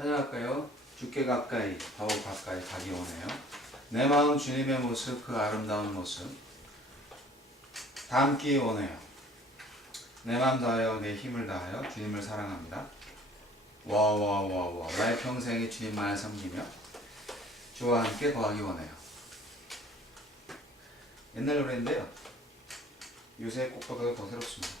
찾아갈까요? 주께 가까이, 더욱 가까이 가기 원해요. 내 마음 주님의 모습, 그 아름다운 모습 담기 원해요. 내 마음 다하여 내 힘을 다하여 주님을 사랑합니다. 와와와와 나의 평생에 주님만을 섬기며 주와 함께 거하기 원해요. 옛날 노래인데요. 요새 곡보다 더 새롭습니다.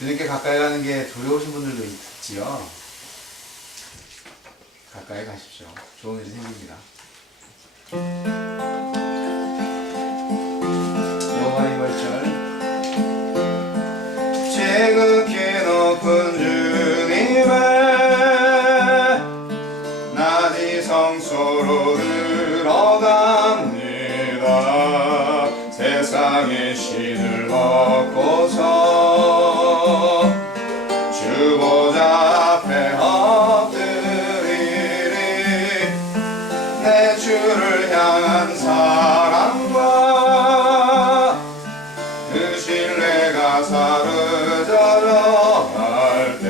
주님께 가까이 가는 게 두려우신 분들도 있지요. 가까이 가십시오. 좋은 일이 생깁니다. 여호와의 벌절. 지극히 높은 주님의 낮이 성소로 들어갑니다. 세상의 신을 벗고서 주 보좌 앞에 엎드리리. 내 주를 향한 사랑과 그 신뢰가 사르져져 갈 때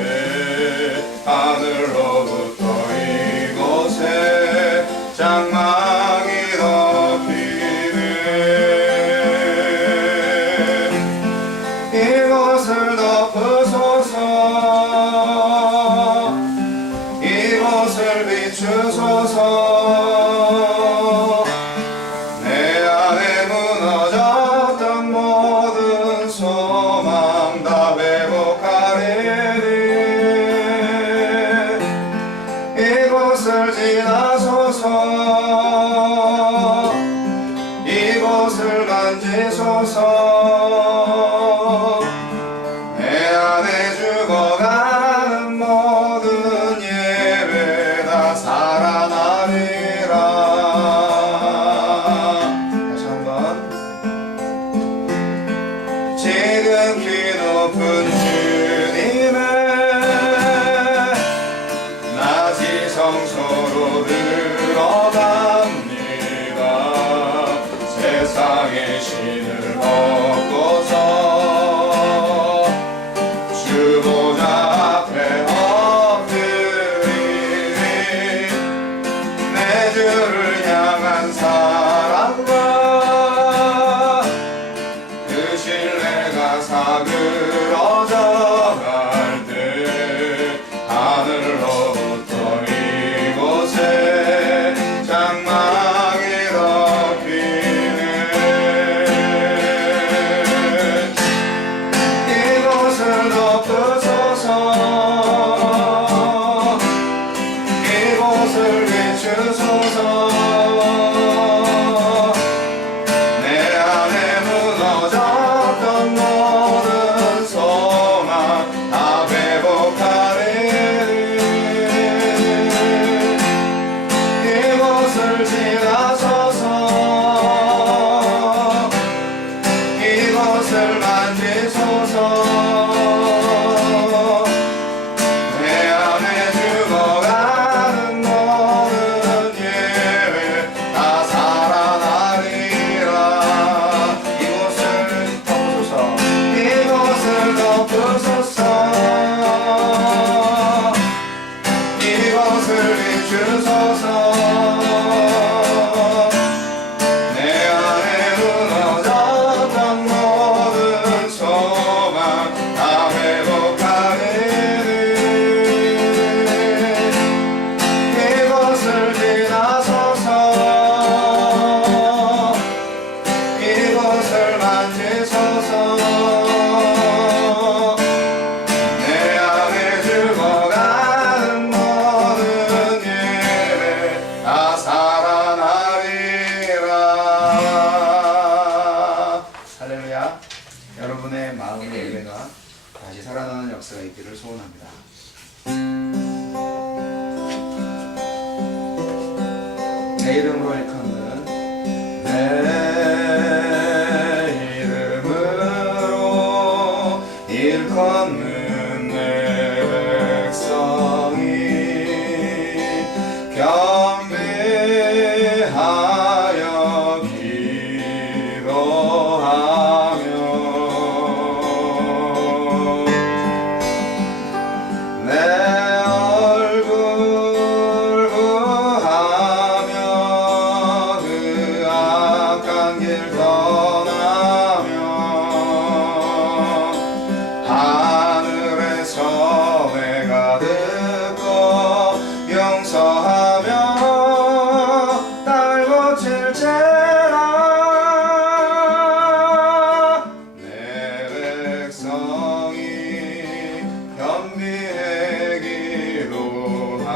하늘로부터 이곳에 장막이 덮이네. 이곳을 덮으소서. 이곳을 비추소서. 내 안에 무너졌던 모든 소망 다 회복하리니. 이곳을 지나소서. 이곳을 만지소서. 내 안에 죽어가는 모든 예배 다 살아나리라. 다시 한번. 지극히 높은 주님의 낮이 성소로 들어갑니다. 세상의 신을 벗고서 주 보좌 앞에 엎드리니. 내 주를 향한 사랑과 그 신뢰가 사그러져 갈 때 하늘로부터 이곳에 장막이 덮이네. 이곳을 덮으소서. 이곳을 비추소서. 내 안에 무너졌던 모든 소망 다 회복하리니. 이곳을 지나소서. 이곳을 만지소서. 내 안에 죽어가는 모든 예배 다 살아나리라. 이곳을 덮으소서. 이곳을 덮으소서. 이곳을 비추소서. 내 안에 무너졌던 모든 소망 다 회복하리니. 이곳을 지나소서. 이곳을 만지소서. 내 안에 죽어가는 모든 예배 다 살아나리라. 할렐루야. 여러분의 마음의 예배가 다시 살아나는 역사가 있기를 소원합니다. 내 이름으로 일컫는 내 이름으로 일컫는 내 백성이 겸비하여 기도하며 내 얼굴 구하며 그 악한 길 떠나며 하늘에서 내가 듣고 용서하며 땅을 고칠지라. 내 백성이 겸비해 기도하며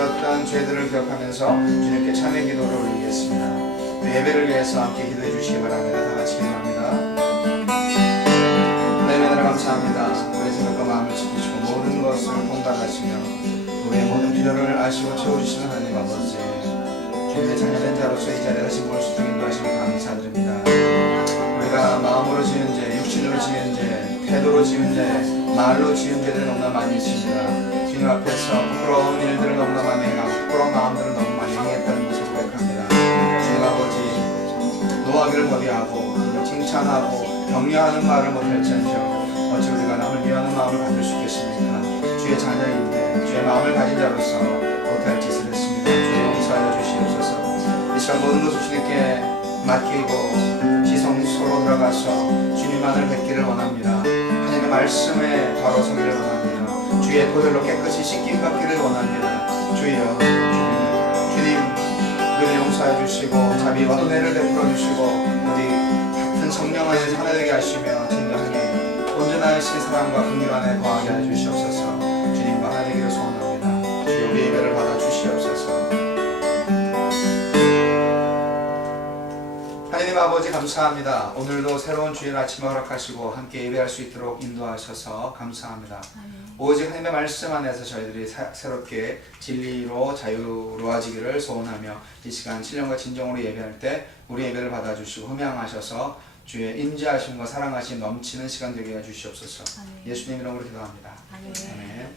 지었던 죄들을 기억하면서 주님께 참회 기도를 올리겠습니다. 예배를 위해서 함께 기도해 주시기 바랍니다. 다 같이 기도합니다. 하나님 감사합니다. 우리의 생각과 마음을 지키시고 모든 것을 통달하시며 우리의 모든 필요를 아시고 채워주시는 하나님 아버지, 주님의 자녀된 자로서 이 자리에 다시 모일 수 있도록 인도하시니 감사드립니다. 우리가 마음으로 지은 죄, 육신으로 지은 죄, 태도로 지은 죄, 말로 지은 죄들이 너무나 많이 있습니다. 주님 앞에서 부끄러운 일들을 너무나 많이 행하고 부끄러운 마음들을 너무 많이 행했다는 것을 고백합니다. 주님 아버지, 노하기를 못하고 칭찬하고 격려하는 말을 못할지언정 어찌 우리가 남을 위하는 마음을 가질 수 있겠습니까? 주의 자녀인데 주의 마음을 가진 자로서 못할 짓을 했습니다. 주의 용서하여 주시옵소서. 이 시간 모든 것을 주님께 맡기고 지성소로 들어가서 주님만을 뵙기를 원합니다. 하나님의 말씀에 바로 서기를 원합니다. 주의 보혈로 깨끗이 씻김 받기를 원합니다. 주여, 주님 우리를 용서해 주시고 자비와 은혜를 베풀어 주시고 우리 같은 성령 안에서 하나 되게 하시며 진정하게 온전하신 사랑과 긍휼 안에 거하게 하여 주시옵소서. 주님과 하나 되기를 소원합니다. 주여, 우리 예배를 받아 주시옵소서. 하나님 아버지 감사합니다. 오늘도 새로운 주일 아침 허락하시고 함께 예배할 수 있도록 인도하셔서 감사합니다. 오직 하나님의 말씀 안에서 저희들이 새롭게 진리로 자유로워지기를 소원하며 이 시간 신령과 진정으로 예배할 때 우리 예배를 받아주시고 흠양하셔서 주의 인자하심과 사랑하심 넘치는 시간 되게 해주시옵소서. 아멘. 예수님 이름으로 기도합니다. 아멘. 아멘.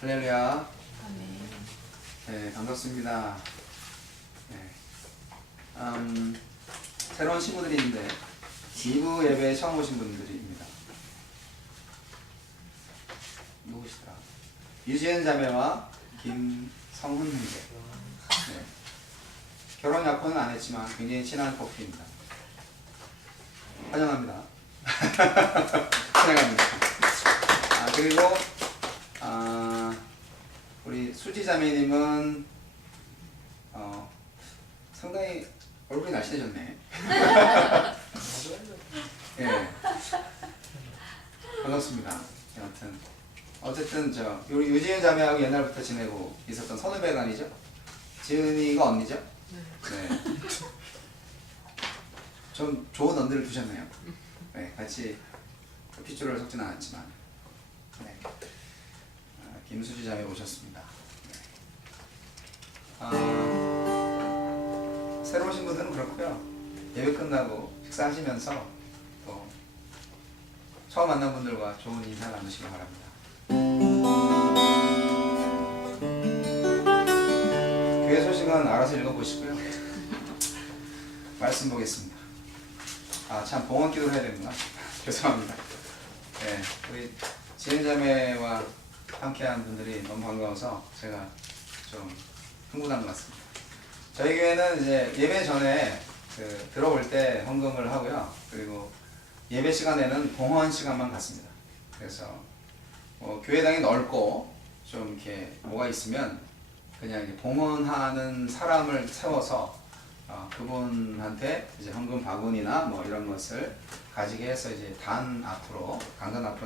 할렐루야. 아멘. 네, 반갑습니다. 네. 새로운 친구들이 있는데 2부 예배에 처음 오신 분들입니다. 누구시더라? 유지은 자매와 김성훈 형제. 네. 결혼 약혼은 안 했지만 굉장히 친한 커플입니다. 환영합니다. 환영합니다. 그리고 우리 수지 자매님은 상당히 얼굴이 날씬해졌네. 예. 반갑습니다. 어쨌든 우리 유지은 자매하고 옛날부터 지내고 있었던 선후배간이죠. 지은이가 언니죠? 네. 좀 좋은 언니를 두셨네요. 네, 같이 핏줄을 섞지는 않았지만. 네. 김수지 자매 오셨습니다. 네. 새로 오신 분들은 그렇고요. 예배 끝나고 식사하시면서 또 처음 만난 분들과 좋은 인사 나누시기 바랍니다. 교회 소식은 알아서 읽어보시고요. 말씀 보겠습니다. 참 봉헌 기도를 해야 되는구나. 죄송합니다. 네, 우리 지은자매와 함께하는 분들이 너무 반가워서 제가 좀 흥분한 것 같습니다. 저희 교회는 이제 예배 전에 들어올 때 헌금을 하고요. 그리고 예배 시간에는 봉헌 시간만 갖습니다. 그래서 교회당이 넓고 좀 이렇게 뭐가 있으면 그냥 이제 봉헌하는 사람을 세워서 그분한테 이제 헌금 바구니나 뭐 이런 것을 가지게 해서 이제 강단 앞으로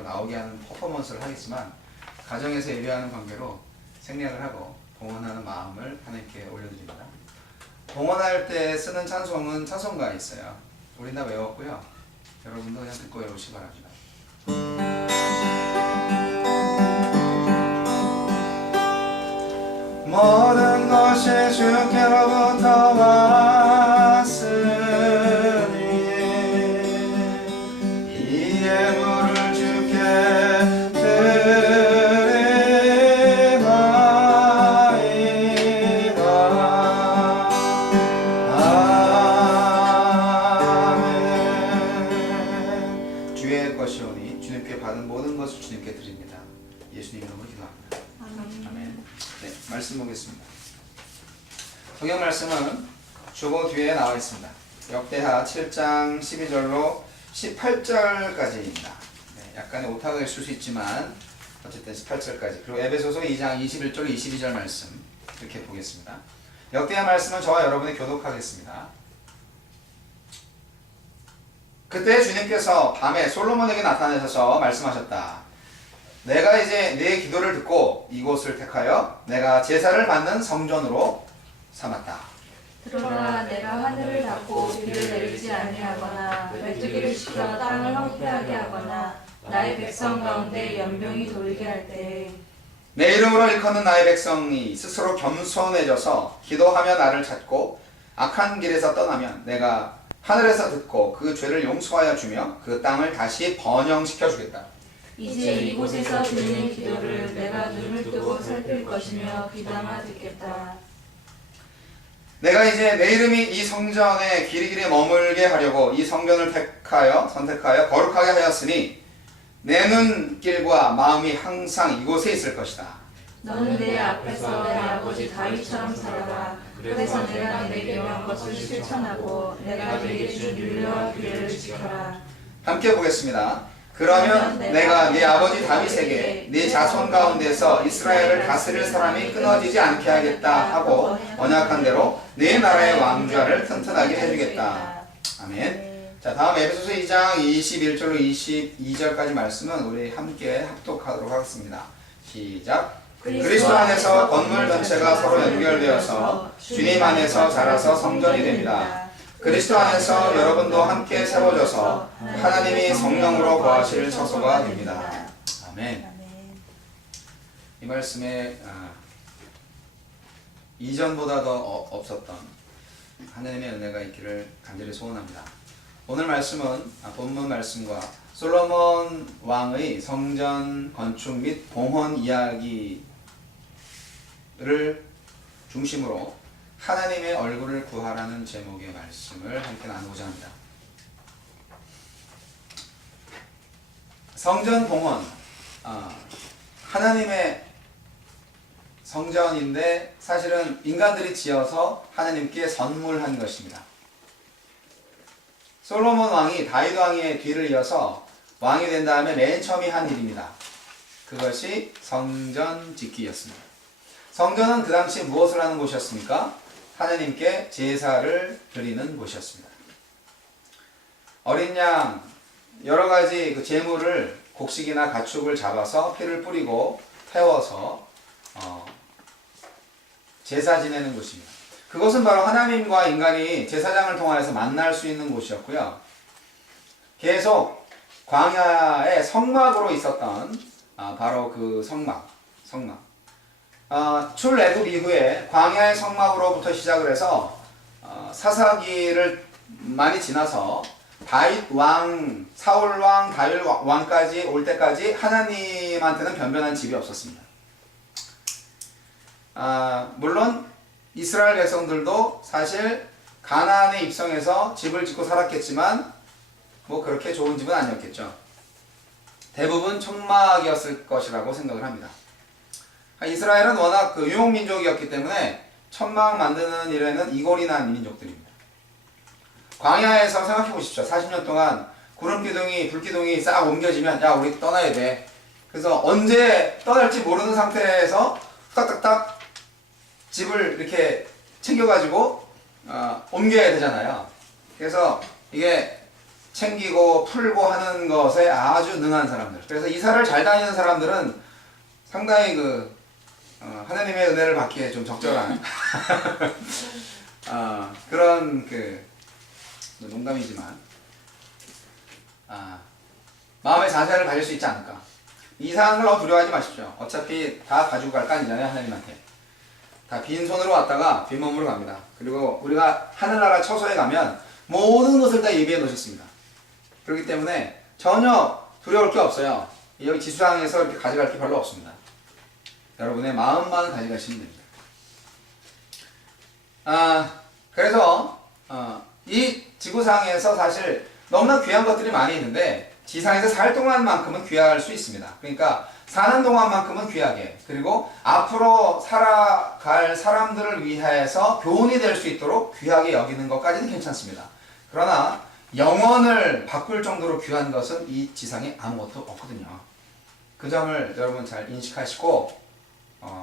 나오게 하는 퍼포먼스를 하겠지만 가정에서 예배하는 관계로 생략을 하고 봉헌하는 마음을 하나님께 올려드립니다. 봉헌할 때 쓰는 찬송은 찬송가에 있어요. 우린 다 외웠고요. 여러분도 그냥 듣고 외우시기 바랍니다. 모든 것이 주께로부터 왔으니 이 예물을 주께 아멘. 주의 것이오니 주님께 받은 모든 것을 주님께 드립니다. 예수님 이름으로 기도합니다. 아멘. 네, 말씀 보겠습니다. 성경 말씀은 주보 뒤에 나와 있습니다. 역대하 7장 12절로 18절까지입니다. 네, 약간의 오타가 있을 수 있지만 어쨌든 18절까지. 그리고 에베소서 2장 21절 22절 말씀 이렇게 보겠습니다. 역대하 말씀은 저와 여러분이 교독하겠습니다. 그때 주님께서 밤에 솔로몬에게 나타나셔서 말씀하셨다. 내가 이제 네 기도를 듣고 이곳을 택하여 내가 제사를 받는 성전으로 삼았다. 그러나 내가 하늘을 닫고 비를 내리지 아니하거나 메뚜기를 시켜 땅을 황폐하게 하거나 나의 백성 가운데 연병이 돌게 할 때 내 이름으로 일컫는 나의 백성이 스스로 겸손해져서 기도하며 나를 찾고 악한 길에서 떠나면 내가 하늘에서 듣고 그 죄를 용서하여 주며 그 땅을 다시 번영시켜 주겠다. 이제 이곳에서 드리는 기도를 내가 눈을 뜨고 살필 것이며 귀담아 듣겠다. 내가 이제 내 이름이 이 성전에 길이길이 머물게 하려고 이 성전을 선택하여 거룩하게 하였으니 내 눈길과 마음이 항상 이곳에 있을 것이다. 너는 내 앞에서 내 아버지 다윗처럼 살아라. 그래서 내가 내게 명한 것을 실천하고 내가 네게 준 율례와 규례를 지켜라. 함께 보겠습니다. 그러면 내가 네 아버지 다윗에게 네 자손 가운데서 이스라엘을 다스릴 사람이 끊어지지 않게 하겠다 하고 언약한 대로 네 나라의 왕좌를 튼튼하게 해주겠다. 아멘. 자, 다음 에베소서 2장 21절로 22절까지 말씀은 우리 함께 합독하도록 하겠습니다. 시작. 그리스도 안에서 건물 전체가 서로 연결되어서 주님 안에서 자라서 성전이 됩니다. 그리스도 안에서 여러분도 함께 세워져서 하나님이 성령으로 거하실 처소가 됩니다. 아멘. 이 말씀에 이전보다 더 없었던 하나님의 은혜가 있기를 간절히 소원합니다. 오늘 말씀은 본문 말씀과 솔로몬 왕의 성전 건축 및 봉헌 이야기를 중심으로 하나님의 얼굴을 구하라는 제목의 말씀을 함께 나누고자 합니다. 성전 봉헌, 하나님의 성전인데 사실은 인간들이 지어서 하나님께 선물한 것입니다. 솔로몬 왕이 다윗 왕의 뒤를 이어서 왕이 된 다음에 맨 처음에 한 일입니다. 그것이 성전 짓기였습니다. 성전은 그 당시 무엇을 하는 곳이었습니까? 하나님께 제사를 드리는 곳이었습니다. 어린 양 여러 가지 그 제물을 곡식이나 가축을 잡아서 피를 뿌리고 태워서 제사 지내는 곳입니다. 그것은 바로 하나님과 인간이 제사장을 통하여서 만날 수 있는 곳이었고요. 계속 광야의 성막으로 있었던 바로 그 성막. 출애굽 이후에 광야의 성막으로부터 시작을 해서 사사기를 많이 지나서 다윗 왕, 사울 왕, 다윗 왕까지 올 때까지 하나님한테는 변변한 집이 없었습니다. 물론 이스라엘 백성들도 사실 가나안에 입성해서 집을 짓고 살았겠지만 뭐 그렇게 좋은 집은 아니었겠죠. 대부분 천막이었을 것이라고 생각을 합니다. 이스라엘은 워낙 그 유목민족이었기 때문에 천막 만드는 일에는 이골이 난 민족들입니다. 광야에서 생각해 보십시오. 40년 동안 구름기둥이 불기둥이 싹 옮겨지면 야 우리 떠나야 돼. 그래서 언제 떠날지 모르는 상태에서 후딱딱딱 집을 이렇게 챙겨가지고 옮겨야 되잖아요. 그래서 이게 챙기고 풀고 하는 것에 아주 능한 사람들. 그래서 이사를 잘 다니는 사람들은 상당히 하나님의 은혜를 받기에 좀 적절한 그런 농담이지만 마음의 자세를 가질 수 있지 않을까. 이상한 걸 너무 두려워하지 마십시오. 어차피 다 가지고 갈 거 아니잖아요. 하나님한테. 다 빈손으로 왔다가 빈몸으로 갑니다. 그리고 우리가 하늘나라 처소에 가면 모든 것을 다 예비해 놓으셨습니다. 그렇기 때문에 전혀 두려울 게 없어요. 여기 지수상에서 이렇게 가져갈 게 별로 없습니다. 여러분의 마음만 가져가시면 됩니다. 그래서 이 지구상에서 사실 너무나 귀한 것들이 많이 있는데 지상에서 살 동안만큼은 귀할 수 있습니다. 그러니까 사는 동안만큼은 귀하게, 그리고 앞으로 살아갈 사람들을 위해서 교훈이 될 수 있도록 귀하게 여기는 것까지는 괜찮습니다. 그러나 영원을 바꿀 정도로 귀한 것은 이 지상에 아무것도 없거든요. 그 점을 여러분 잘 인식하시고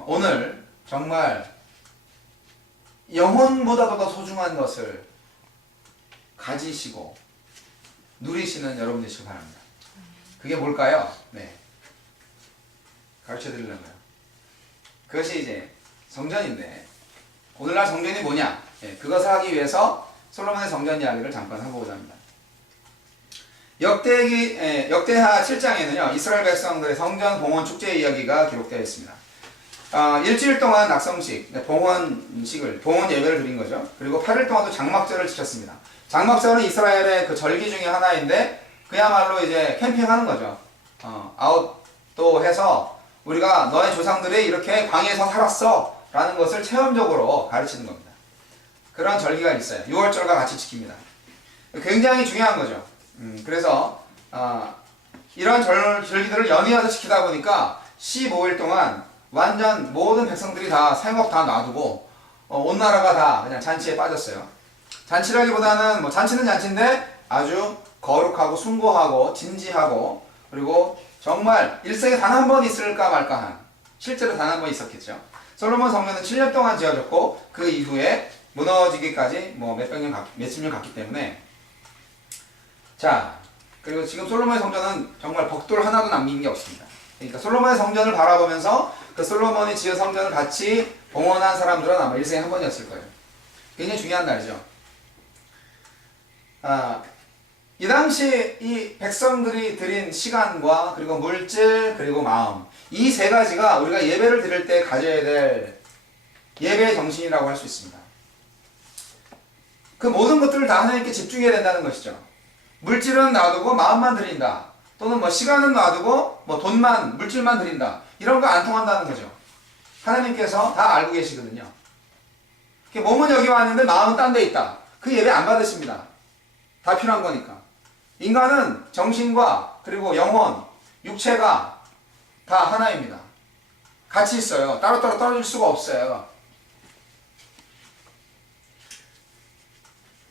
오늘 정말 영혼보다도 더 소중한 것을 가지시고 누리시는 여러분 되시기 바랍니다. 그게 뭘까요? 네. 가르쳐 드리려고요. 그것이 이제 성전인데 오늘날 성전이 뭐냐? 그것을 하기 위해서 솔로몬의 성전 이야기를 잠깐 해보고자 합니다. 역대하 7장에는요 이스라엘 백성들의 성전 봉헌 축제 이야기가 기록되어 있습니다. 일주일 동안 낙성식, 봉헌 예배를 드린 거죠. 그리고 8일 동안도 장막절을 지켰습니다. 장막절은 이스라엘의 그 절기 중에 하나인데 그야말로 이제 캠핑하는 거죠. 아웃도 해서 우리가 너의 조상들이 이렇게 광야에서 살았어 라는 것을 체험적으로 가르치는 겁니다. 그런 절기가 있어요. 6월절과 같이 지킵니다. 굉장히 중요한 거죠. 그래서 이런 절기들을 연이어서 지키다 보니까 15일 동안 완전 모든 백성들이 다 생업 다 놔두고 온 나라가 다 그냥 잔치에 빠졌어요. 잔치라기보다는 잔치는 잔치인데 아주 거룩하고 숭고하고 진지하고 그리고 정말 일생에 단 한 번 있을까 말까한 실제로 단 한 번 있었겠죠. 솔로몬 성전은 7년 동안 지어졌고 그 이후에 무너지기까지 몇십 년 갔기 때문에 자 그리고 지금 솔로몬의 성전은 정말 벽돌 하나도 남긴 게 없습니다. 그러니까 솔로몬의 성전을 바라보면서 그 솔로몬이 지은 성전을 같이 봉헌한 사람들은 아마 일생에 한 번이었을 거예요. 굉장히 중요한 날이죠. 이 당시 이 백성들이 드린 시간과 그리고 물질 그리고 마음 이 세 가지가 우리가 예배를 드릴 때 가져야 될 예배의 정신이라고 할 수 있습니다. 그 모든 것들을 다 하나님께 집중해야 된다는 것이죠. 물질은 놔두고 마음만 드린다. 또는 시간은 놔두고 돈만 물질만 드린다. 이런 거 안 통한다는 거죠. 하나님께서 다 알고 계시거든요. 몸은 여기 왔는데 마음은 딴 데 있다. 그 예배 안 받으십니다. 다 필요한 거니까. 인간은 정신과 그리고 영혼, 육체가 다 하나입니다. 같이 있어요. 따로따로 떨어질 수가 없어요.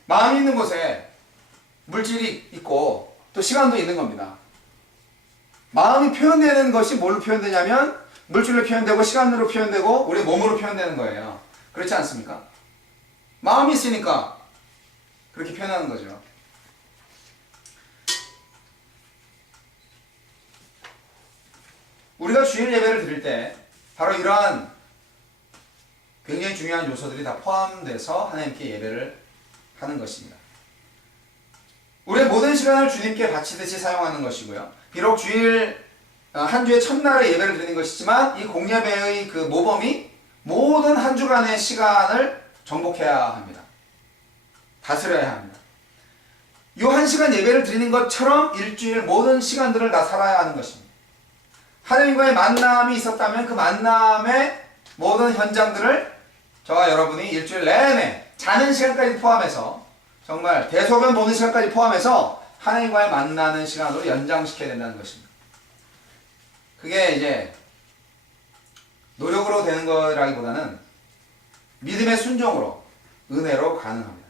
마음이 있는 곳에 물질이 있고 또 시간도 있는 겁니다. 마음이 표현되는 것이 뭘로 표현되냐면 물질로 표현되고 시간으로 표현되고 우리 몸으로 표현되는 거예요. 그렇지 않습니까? 마음이 있으니까 그렇게 표현하는 거죠. 우리가 주일 예배를 드릴 때 바로 이러한 굉장히 중요한 요소들이 다 포함돼서 하나님께 예배를 하는 것입니다. 우리의 모든 시간을 주님께 바치듯이 사용하는 것이고요. 비록 주일 한 주의 첫날에 예배를 드리는 것이지만 이 공예배의 그 모범이 모든 한 주간의 시간을 정복해야 합니다. 다스려야 합니다. 이 한 시간 예배를 드리는 것처럼 일주일 모든 시간들을 다 살아야 하는 것입니다. 하나님과의 만남이 있었다면 그 만남의 모든 현장들을 저와 여러분이 일주일 내내 자는 시간까지 포함해서 정말 대소변 보는 시간까지 포함해서 하나님과의 만나는 시간으로 연장시켜야 된다는 것입니다. 그게 이제 노력으로 되는 거라기보다는 믿음의 순종으로 은혜로 가능합니다.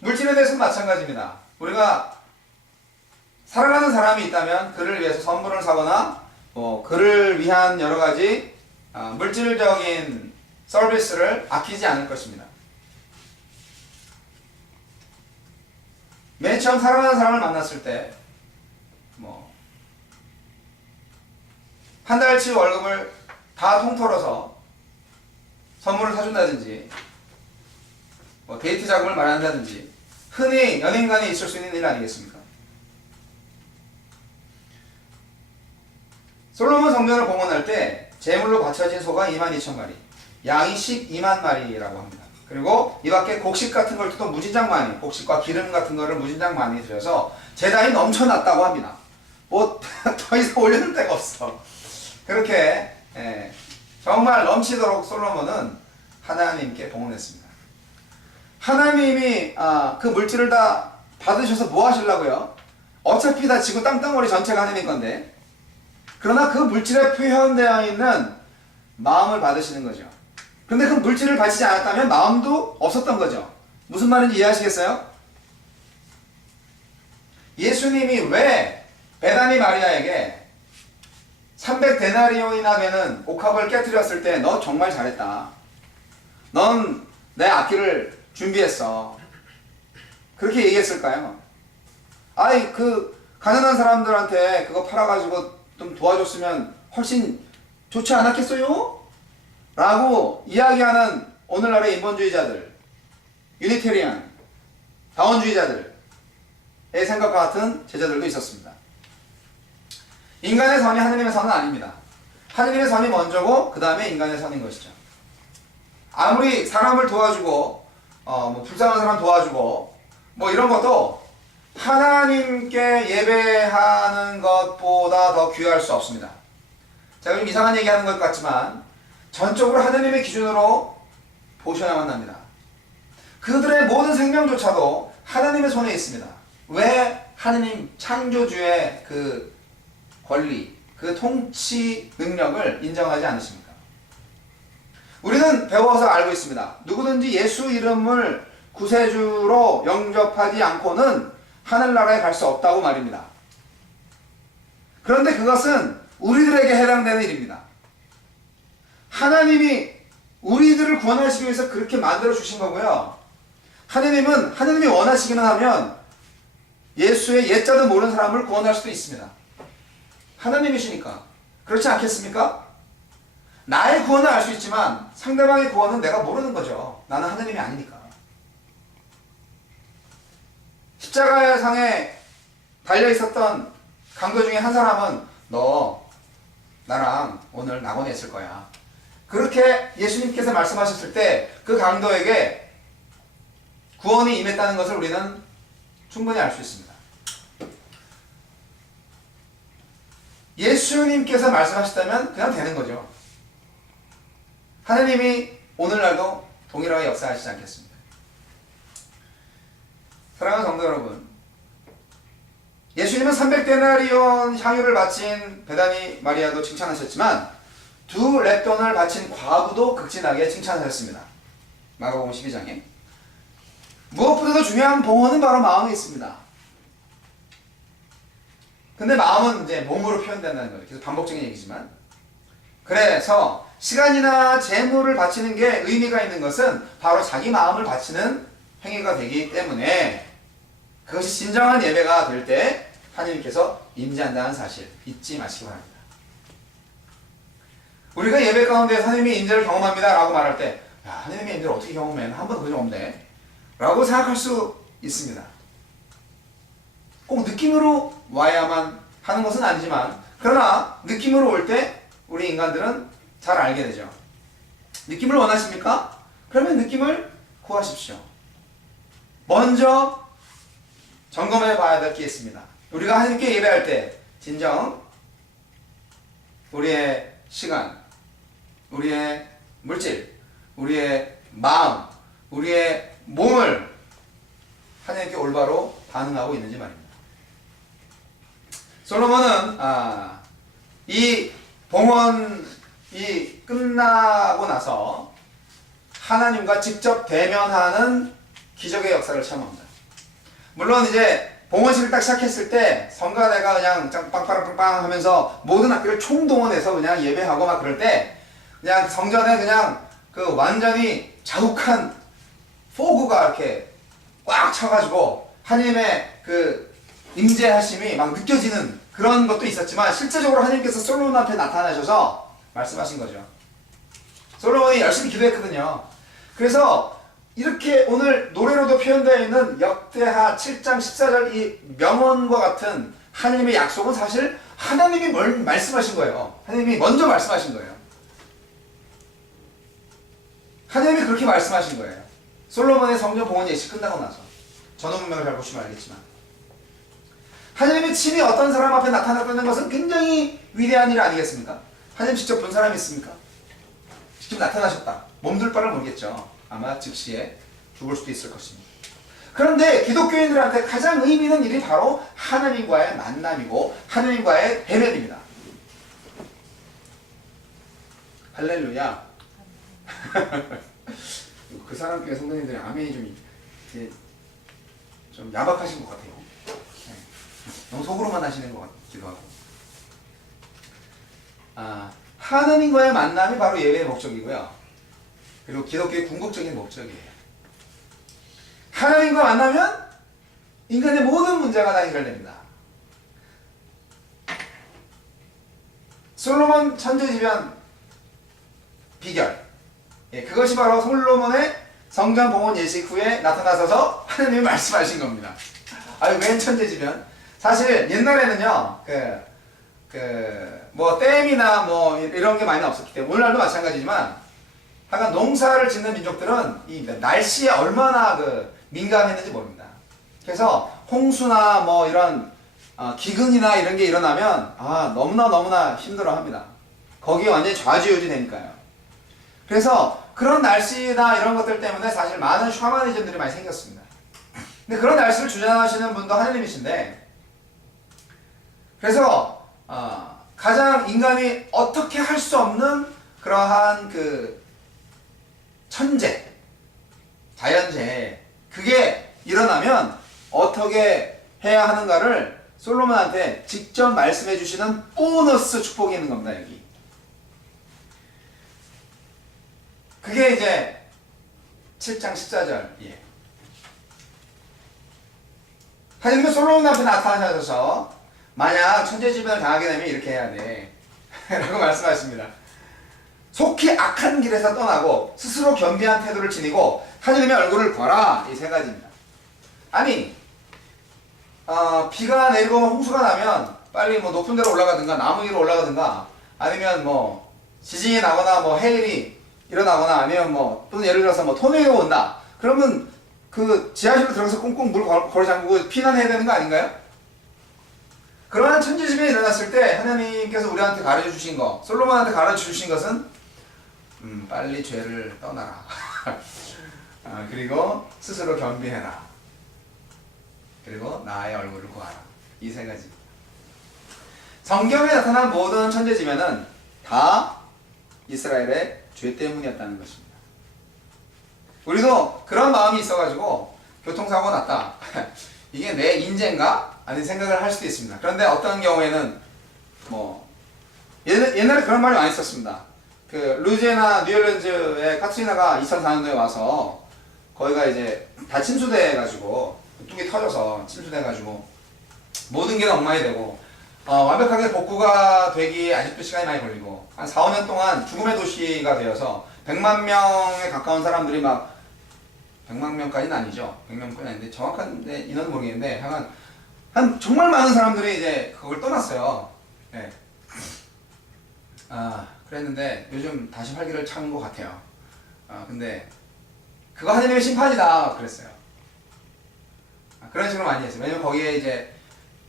물질에 대해서는 마찬가지입니다. 우리가 사랑하는 사람이 있다면 그를 위해서 선물을 사거나 그를 위한 여러 가지 물질적인 서비스를 아끼지 않을 것입니다. 맨 처음 사랑하는 사람을 만났을 때 한 달치 월급을 다 통틀어서 선물을 사준다든지 데이트 자금을 마련한다든지 흔히 연인 간에 있을 수 있는 일 아니겠습니까? 솔로몬 성전을 봉헌할 때 제물로 바쳐진 소가 22,000마리, 양이 12만 마리라고 합니다. 그리고 이 밖에 곡식 같은 걸 또 무진장 많이, 곡식과 기름 같은 거를 무진장 많이 들여서 제단이 넘쳐났다고 합니다. 더 이상 올려줄 데가 없어. 그렇게 정말 넘치도록 솔로몬은 하나님께 봉헌했습니다. 하나님이 그 물질을 다 받으셔서 뭐 하시려고요? 어차피 다 지구 땅덩어리 전체가 하나님 건데 그러나 그 물질에 표현되어 있는 마음을 받으시는 거죠. 그런데 그 물질을 바치지 않았다면 마음도 없었던 거죠. 무슨 말인지 이해하시겠어요? 예수님이 왜 베다니 마리아에게 300데나리온이나 되는 옥합을 깨뜨렸을 때 너 정말 잘했다. 넌 내 앞길을 준비했어. 그렇게 얘기했을까요? 그 가난한 사람들한테 그거 팔아가지고 좀 도와줬으면 훨씬 좋지 않았겠어요? 라고 이야기하는 오늘날의 인본주의자들, 유니테리안, 다원주의자들의 생각과 같은 제자들도 있었습니다. 인간의 선이 하느님의 선은 아닙니다. 하느님의 선이 먼저고 그 다음에 인간의 선인 것이죠. 아무리 사람을 도와주고 뭐 불쌍한 사람 도와주고 뭐 이런 것도 하나님께 예배하는 것보다 더 귀할 수 없습니다. 제가 좀 이상한 얘기하는 것 같지만 전적으로 하나님의 기준으로 보셔야만 합니다. 그들의 모든 생명조차도 하나님의 손에 있습니다. 왜 하나님 창조주의 그 권리, 그 통치 능력을 인정하지 않으십니까? 우리는 배워서 알고 있습니다. 누구든지 예수 이름을 구세주로 영접하지 않고는 하늘나라에 갈 수 없다고 말입니다. 그런데 그것은 우리들에게 해당되는 일입니다. 하나님이 우리들을 구원하시기 위해서 그렇게 만들어 주신 거고요. 하나님이 원하시기는 하면 예수의 옛자도 모르는 사람을 구원할 수도 있습니다. 하나님이시니까. 그렇지 않겠습니까? 나의 구원은 알 수 있지만 상대방의 구원은 내가 모르는 거죠. 나는 하나님이 아니니까. 십자가상에 달려있었던 강도 중에 한 사람은 너 나랑 오늘 낙원에 있을 거야. 그렇게 예수님께서 말씀하셨을 때 그 강도에게 구원이 임했다는 것을 우리는 충분히 알 수 있습니다. 예수님께서 말씀하셨다면 그냥 되는 거죠. 하나님이 오늘날도 동일하게 역사하시지 않겠습니까? 사랑하는 성도 여러분, 예수님은 300데나리온 향유를 바친 베다니 마리아도 칭찬하셨지만 두 렙돈을 바친 과부도 극진하게 칭찬하셨습니다. 마가복음 12장에. 무엇보다도 중요한 봉헌은 바로 마음에 있습니다. 근데 마음은 이제 몸으로 표현된다는 거예요. 계속 반복적인 얘기지만. 그래서 시간이나 재물을 바치는 게 의미가 있는 것은 바로 자기 마음을 바치는 행위가 되기 때문에 그것이 진정한 예배가 될 때 하나님께서 임재한다는 사실 잊지 마시기 바랍니다. 우리가 예배 가운데 하나님의 임재를 경험합니다 라고 말할 때 야, 하나님의 임재를 어떻게 경험해? 한 번도 그런 적 없네 라고 생각할 수 있습니다. 꼭 느낌으로 와야만 하는 것은 아니지만 그러나 느낌으로 올 때 우리 인간들은 잘 알게 되죠. 느낌을 원하십니까? 그러면 느낌을 구하십시오. 먼저 점검해 봐야 될 게 있습니다. 우리가 하나님께 예배할 때 진정 우리의 시간, 우리의 물질, 우리의 마음, 우리의 몸을 하나님께 올바로 반응하고 있는지 말입니다. 솔로몬은 이 봉헌이 끝나고 나서 하나님과 직접 대면하는 기적의 역사를 체험합니다. 물론 이제 봉헌식을 딱 시작했을 때 성가대가 그냥 빵빵빵빵 하면서 모든 학교를 총동원해서 그냥 예배하고 막 그럴 때 그냥 성전에 그냥 그 완전히 자욱한 포구가 이렇게 꽉 차가지고 하나님의 그 임재하심이 막 느껴지는 그런 것도 있었지만 실제적으로 하나님께서 솔로몬 앞에 나타나셔서 말씀하신 거죠. 솔로몬이 열심히 기도했거든요. 그래서 이렇게 오늘 노래로도 표현되어 있는 역대하 7장 14절 이 명언과 같은 하나님의 약속은 사실 하나님이 말씀하신 거예요. 하나님이 먼저 말씀하신 거예요. 하나님이 그렇게 말씀하신 거예요. 솔로몬의 성전 봉헌 예식 끝나고 나서. 전후문명을 잘 보시면 알겠지만 하나님의 친히 어떤 사람 앞에 나타났다는 것은 굉장히 위대한 일 아니겠습니까? 하나님 직접 본 사람이 있습니까? 직접 나타나셨다. 몸둘 바를 모르겠죠. 아마 즉시에 죽을 수도 있을 것입니다. 그런데 기독교인들한테 가장 의미 있는 일이 바로 하나님과의 만남이고 하나님과의 대면입니다. 할렐루야. 그 사람께 성도님들이 아멘이 좀 야박하신 것 같아요. 네. 너무 속으로만 하시는 것 같기도 하고. 하나님과의 만남이 바로 예배의 목적이고요. 그리고 기독교의 궁극적인 목적이에요. 하나님과 만나면 인간의 모든 문제가 다 해결됩니다. 솔로몬 천재지변 비결. 예, 그것이 바로 솔로몬의 성전 봉헌 예식 후에 나타나셔서 하나님이 말씀하신 겁니다. 아유, 웬 천재지변? 사실 옛날에는요, 뭐 댐이나 뭐 이런 게 많이 없었기 때문에 오늘날도 마찬가지지만, 하여간 농사를 짓는 민족들은 이 날씨에 얼마나 민감했는지 모릅니다. 그래서 홍수나 뭐 이런 기근이나 이런 게 일어나면 너무나 힘들어합니다. 거기에 완전히 좌지우지 되니까요. 그래서 그런 날씨나 이런 것들 때문에 사실 많은 샤머니즘들이 많이 생겼습니다. 근데 그런 날씨를 주장하시는 분도 하느님이신데, 그래서 가장 인간이 어떻게 할 수 없는 그러한 천재, 자연재해, 그게 일어나면 어떻게 해야 하는가를 솔로몬한테 직접 말씀해 주시는 보너스 축복이 있는 겁니다, 여기. 그게 이제 7장 14절. 예. 하나님은 솔로몬 앞에 나타나셔서 만약 천재지변을 당하게 되면 이렇게 해야 돼 라고 말씀하십니다. 속히 악한 길에서 떠나고 스스로 겸비한 태도를 지니고 하나님의 얼굴을 봐라. 이 세 가지입니다. 아니, 비가 내리고 홍수가 나면 빨리 뭐 높은 데로 올라가든가 나무 위로 올라가든가, 아니면 뭐 지진이 나거나 뭐 해일이 일어나거나, 아니면 뭐 또는 예를 들어서 뭐 토네이도가 온다. 그러면 그 지하실로 들어가서 꽁꽁 물 걸어 잠그고 피난해야 되는 거 아닌가요? 그러한 천재지변이 일어났을 때 하나님께서 우리한테 가르쳐 주신 거, 솔로몬한테 가르쳐 주신 것은 빨리 죄를 떠나라. 그리고 스스로 겸비해라. 그리고 나의 얼굴을 구하라. 이 세 가지. 성경에 나타난 모든 천재지변은 다 이스라엘의 죄 때문이었다는 것입니다. 우리도 그런 마음이 있어가지고 교통사고 났다. 이게 내 인재인가? 아니 생각을 할 수도 있습니다. 그런데 어떤 경우에는 뭐 옛날에 그런 말이 많이 있었습니다. 루이지애나 뉴올리언즈에 카트리나가 2004년도에 와서 거기가 이제 다 침수돼가지고 뚝이 터져서 침수돼가지고 모든 게 다 엉망이 되고 완벽하게 복구가 되기에 아직도 시간이 많이 걸리고 한 4, 5년 동안 죽음의 도시가 되어서 100만 명에 가까운 사람들이 100만 명까지는 아니죠. 100명까지는 아닌데 정확한 인원은 모르겠는데 한 정말 많은 사람들이 이제 그걸 떠났어요. 네. 그랬는데 요즘 다시 활기를 찾은 것 같아요. 근데 그거 하나님의 심판이다 그랬어요. 그런 식으로 많이 했어요. 왜냐면 거기에 이제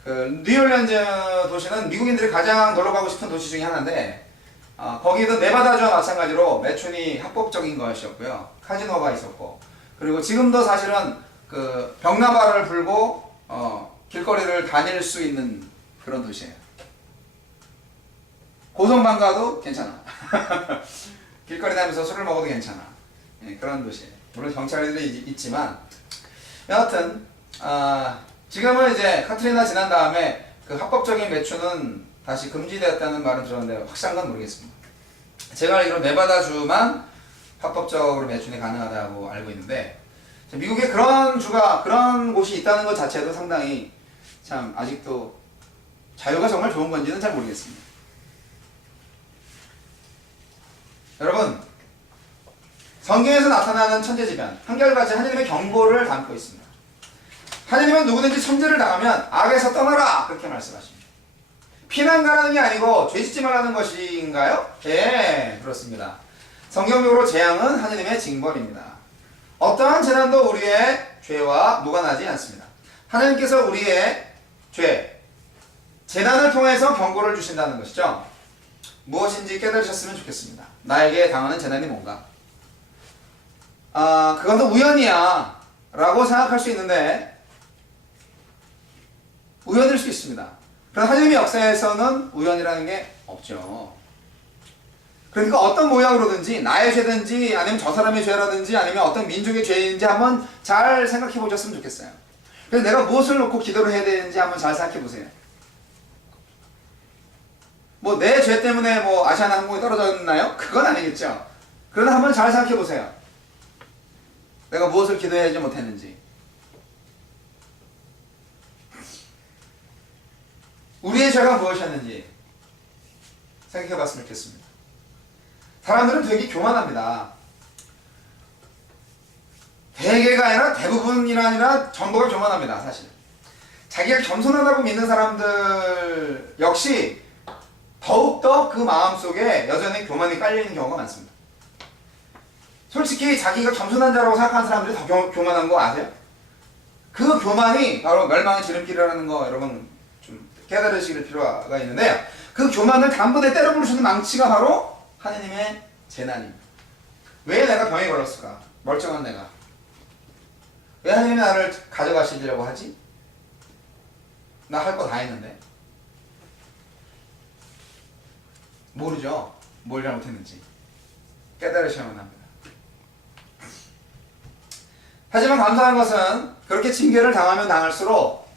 뉴올리언즈 도시는 미국인들이 가장 놀러 가고 싶은 도시 중에 하나인데, 거기도 네바다주와 마찬가지로 매춘이 합법적인 것이었고요. 카지노가 있었고, 그리고 지금도 사실은 벽나발을 불고 길거리를 다닐 수 있는 그런 도시예요. 고성방 가도 괜찮아. 길거리 다니면서 술을 먹어도 괜찮아. 예, 그런 도시예요. 물론 경찰들이 있지만, 여하튼 지금은 이제 카트리나 지난 다음에 합법적인 매춘은 다시 금지되었다는 말은 들었는데 확실한 건 모르겠습니다. 제가 알기로 네바다주만 합법적으로 매춘이 가능하다고 알고 있는데, 미국에 그런 곳이 있다는 것 자체도 상당히 참 아직도 자유가 정말 좋은 건지는 잘 모르겠습니다. 여러분, 성경에서 나타나는 천재지변, 한결같이 하나님의 경고를 담고 있습니다. 하나님은 누구든지 천재를 당하면 악에서 떠나라 그렇게 말씀하십니다. 피난 가라는 게 아니고 죄 짓지 말라는 것인가요? 네, 그렇습니다. 성경적으로 재앙은 하나님의 징벌입니다. 어떠한 재난도 우리의 죄와 무관하지 않습니다. 하나님께서 우리의 죄, 재난을 통해서 경고를 주신다는 것이죠. 무엇인지 깨달으셨으면 좋겠습니다. 나에게 당하는 재난이 뭔가? 그건 우연이야 라고 생각할 수 있는데 우연일 수 있습니다. 그러나 하나님의 역사에서는 우연이라는 게 없죠. 그러니까 어떤 모양으로든지 나의 죄든지 아니면 저 사람의 죄라든지 아니면 어떤 민족의 죄인지 한번 잘 생각해 보셨으면 좋겠어요. 그래서 내가 무엇을 놓고 기도를 해야 되는지 한번 잘 생각해 보세요. 뭐 내 죄 때문에 뭐 아시아나항공이 떨어졌나요? 그건 아니겠죠. 그러나 한번 잘 생각해 보세요. 내가 무엇을 기도하지 못했는지. 우리의 죄가 무엇이었는지. 생각해 봤으면 좋겠습니다. 사람들은 되게 교만합니다. 대개가 아니라 대부분이나 아니라 전부가 교만합니다. 사실 자기가 겸손하다고 믿는 사람들 역시 더욱더 그 마음속에 여전히 교만이 깔려있는 경우가 많습니다. 솔직히 자기가 겸손한 자라고 생각하는 사람들이 더 교만한 거 아세요? 그 교만이 바로 멸망의 지름길이라는 거 여러분 좀 깨달으실 필요가 있는데요. 그 교만을 단번에 때려 부수는 망치가 바로 하느님의 재난입니다. 왜 내가 병에 걸렸을까? 멀쩡한 내가. 왜 하느님이 나를 가져가시려고 하지? 나 할 거 다 했는데. 모르죠. 뭘 잘못했는지. 깨달으셔야만 합니다. 하지만 감사한 것은 그렇게 징계를 당하면 당할수록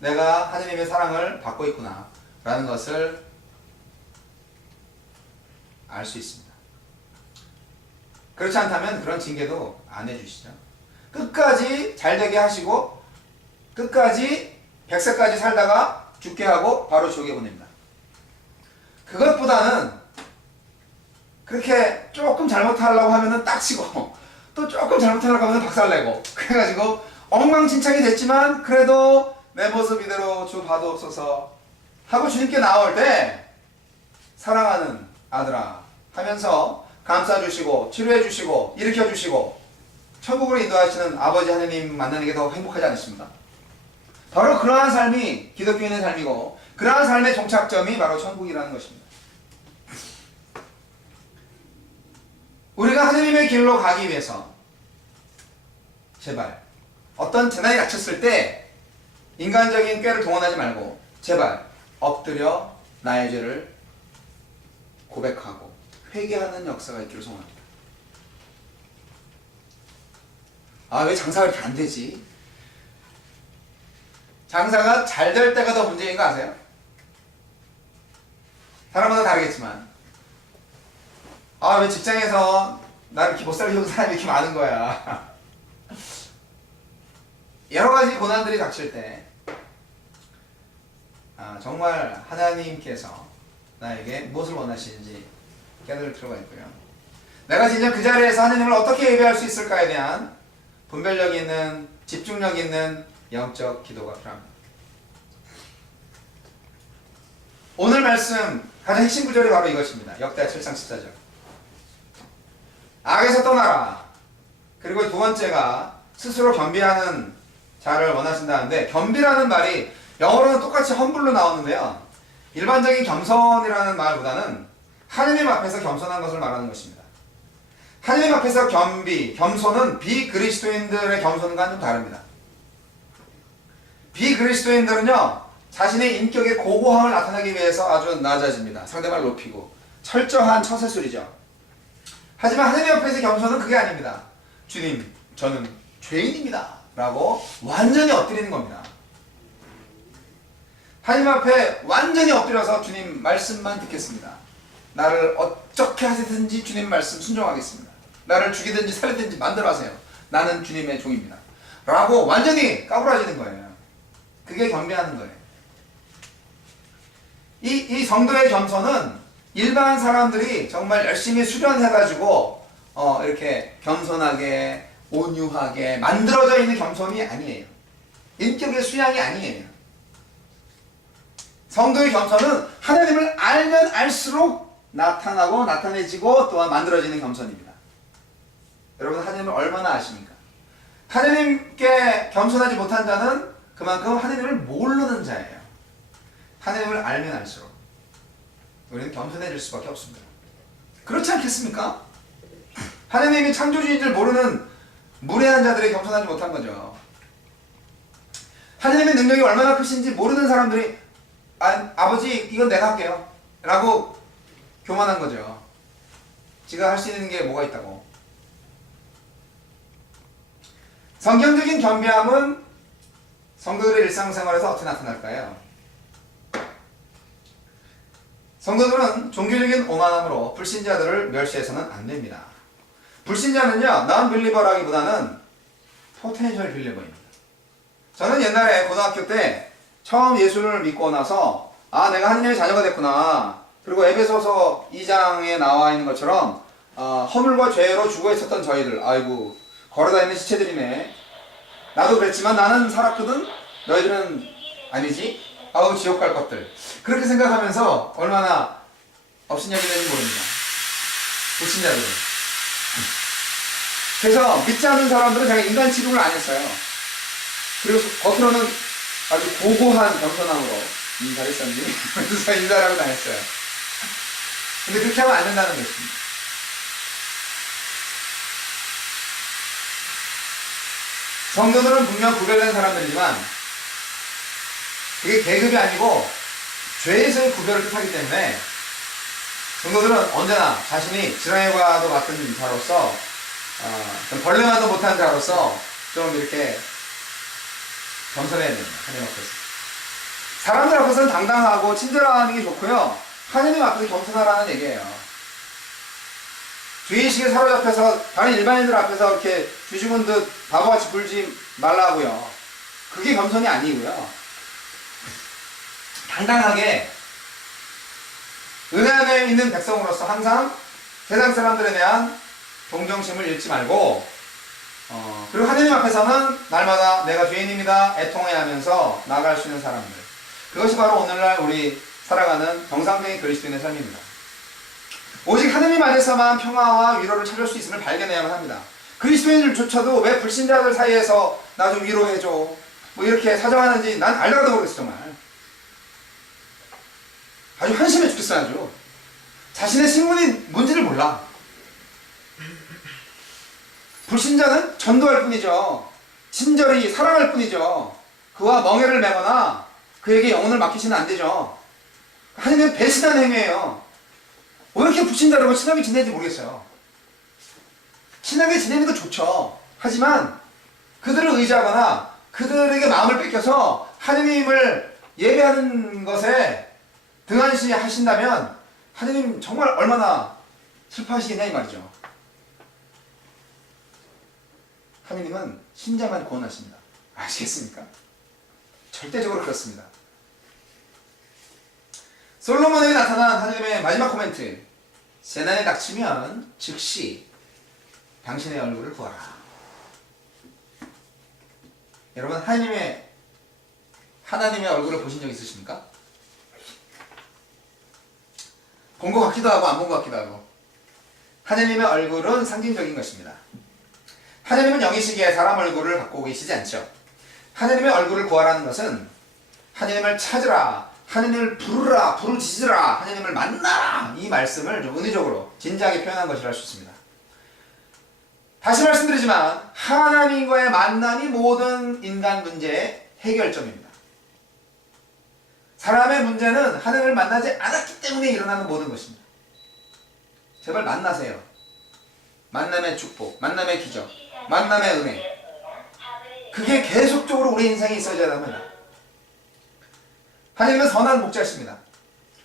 내가 하느님의 사랑을 받고 있구나 라는 것을 알 수 있습니다. 그렇지 않다면 그런 징계도 안 해주시죠. 끝까지 잘되게 하시고 끝까지 100세까지 살다가 죽게 하고 바로 지옥에 보냅니다. 그것보다는 그렇게 조금 잘못하려고 하면은 딱 치고 또 조금 잘못하려고 하면 박살내고 그래가지고 엉망진창이 됐지만 그래도 내 모습 이대로 주 봐도옵소서 하고 주님께 나올 때 사랑하는 아들아 하면서 감싸주시고 치료해주시고 일으켜주시고 천국으로 인도하시는 아버지 하느님 만나는 게 더 행복하지 않으십니까? 바로 그러한 삶이 기독교인의 삶이고 그러한 삶의 종착점이 바로 천국이라는 것입니다. 우리가 하느님의 길로 가기 위해서 제발 어떤 재난이 닥쳤을 때 인간적인 꾀를 동원하지 말고 제발 엎드려 나의 죄를 고백하고 회개하는 역사가 있기를 소원합니다. 아, 왜 장사가 이렇게 안 되지? 장사가 잘 될 때가 더 문제인 거 아세요? 사람마다 다르겠지만 아, 왜 직장에서 나를 이렇게 못 살게 해준 사람이 이렇게 많은 거야. 여러 가지 고난들이 닥칠 때 정말 하나님께서 나에게 무엇을 원하시는지 깨달을 필요가 있고요. 내가 진짜 그 자리에서 하나님을 어떻게 예배할 수 있을까에 대한 분별력 있는 집중력 있는 영적 기도가 필요합니다. 오늘 말씀 가장 핵심 구절이 바로 이것입니다. 역대하 7장 14절. 악에서 떠나라. 그리고 두 번째가 스스로 겸비하는 자를 원하신다는데 겸비라는 말이 영어로는 똑같이 험블로 나오는데요. 일반적인 겸손이라는 말보다는 하느님 앞에서 겸손한 것을 말하는 것입니다. 하느님 앞에서 겸비, 겸손은 비그리스도인들의 겸손과는 좀 다릅니다. 비그리스도인들은요 자신의 인격의 고고함을 나타내기 위해서 아주 낮아집니다. 상대방을 높이고 철저한 처세술이죠. 하지만 하느님 앞에서 겸손은 그게 아닙니다. 주님, 저는 죄인입니다 라고 완전히 엎드리는 겁니다. 하느님 앞에 완전히 엎드려서 주님 말씀만 듣겠습니다. 나를 어떻게 하시든지 주님 말씀 순종하겠습니다. 나를 죽이든지 살리든지 만들어 하세요. 나는 주님의 종입니다 라고 완전히 까불어지는 거예요. 그게 겸비하는 거예요. 이 정도의 겸손은 일반 사람들이 정말 열심히 수련해가지고 이렇게 겸손하게 온유하게 만들어져 있는 겸손이 아니에요. 인격의 수양이 아니에요. 성도의 겸손은 하나님을 알면 알수록 나타나고 나타내지고 또한 만들어지는 겸손입니다. 여러분 하나님을 얼마나 아십니까? 하나님께 겸손하지 못한 자는 그만큼 하나님을 모르는 자예요. 하나님을 알면 알수록 우리는 겸손해질 수밖에 없습니다. 그렇지 않겠습니까? 하나님이 창조주인 줄 모르는 무례한 자들이 겸손하지 못한 거죠. 하나님의 능력이 얼마나 크신지 모르는 사람들이 아버지 이건 내가 할게요 라고 교만한 거죠. 지가 할 수 있는 게 뭐가 있다고. 성경적인 겸비함은 성도들의 일상생활에서 어떻게 나타날까요? 성도들은 종교적인 오만함으로 불신자들을 멸시해서는 안 됩니다. 불신자는요, non-believer라기보다는 potential believer입니다. 저는 옛날에 고등학교 때 처음 예수를 믿고 나서 내가 하느님의 자녀가 됐구나 그리고 에베소서 2장에 나와 있는 것처럼 허물과 죄로 죽어 있었던 저희들, 아이고 걸어다니는 시체들이네. 나도 그랬지만 나는 살았거든. 너희들은 아니지. 아우 지옥 갈 것들. 그렇게 생각하면서 얼마나 업신여기 되는지 모릅니다. 불신자들은. 그래서 믿지 않는 사람들은 자기 인간 취급을 안 했어요. 그리고 겉으로는 아주 고고한 겸손함으로 잘했었니? 그래서 인사라고 다녔어요. 근데 그렇게 하면 안 된다는 것입니다. 성도들은 분명 구별된 사람들이지만 그게 계급이 아니고 죄에서의 구별을 뜻하기 때문에 성도들은 언제나 자신이 지랑해과도 맡은 자로서 벌레마도 못한 자로서 좀 이렇게 겸손해야 됩니다. 하나님 앞에서. 사람들 앞에서는 당당하고 친절하는 게 좋고요. 하나님 앞에서 겸손하라는 얘기예요. 죄의식에 사로잡혀서 다른 일반인들 앞에서 이렇게 뒤죽은 듯 바보같이 굴지 말라고요. 그게 겸손이 아니고요. 당당하게 은혜 안에 있는 백성으로서 항상 세상 사람들에 대한 동정심을 잃지 말고 그리고 하나님 앞에서는 날마다 내가 죄인입니다 애통해야 하면서 나아갈 수 있는 사람들, 그것이 바로 오늘날 우리 살아가는 정상적인 그리스도인의 삶입니다. 오직 하나님 안에서만 평화와 위로를 찾을 수 있음을 발견해야만 합니다. 그리스도인들조차도 왜 불신자들 사이에서 나 좀 위로해줘 뭐 이렇게 사정하는지 난 알다가도 모르겠어. 정말 아주 한심해 죽겠어. 아주 자신의 신분이 뭔지를 몰라. 불신자는 전도할 뿐이죠. 친절히 사랑할 뿐이죠. 그와 멍해를 매거나 그에게 영혼을 맡기시면 안 되죠. 하나님은 배신하는 행위예요. 왜 이렇게 불신자라고 친하게 지내는지 모르겠어요. 친하게 지내는 거 좋죠. 하지만 그들을 의지하거나 그들에게 마음을 뺏겨서 하나님을 예배하는 것에 등한시 하신다면 하나님 정말 얼마나 슬퍼하시겠냐 이 말이죠. 하나님은 신자만 구원하십니다. 아시겠습니까? 절대적으로 그렇습니다. 솔로몬에게 나타난 하나님의 마지막 코멘트, 재난이 닥치면 즉시 당신의 얼굴을 보아라. 여러분 하나님의 얼굴을 보신 적 있으십니까? 본 것 같기도 하고 안 본 것 같기도 하고. 하나님의 얼굴은 상징적인 것입니다. 하나님은 영이시기에 사람 얼굴을 갖고 계시지 않죠. 하나님의 얼굴을 구하라는 것은 하나님을 찾으라, 하나님을 부르라, 부르짖으라, 하나님을 만나라, 이 말씀을 좀 은유적으로 진지하게 표현한 것이라 할 수 있습니다. 다시 말씀드리지만 하나님과의 만남이 모든 인간 문제의 해결점입니다. 사람의 문제는 하나님을 만나지 않았기 때문에 일어나는 모든 것입니다. 제발 만나세요. 만남의 축복, 만남의 기적, 만남의 은혜, 그게 계속적으로 우리 인생에 있어져야 합니다. 하나님은 선한 목자십니다.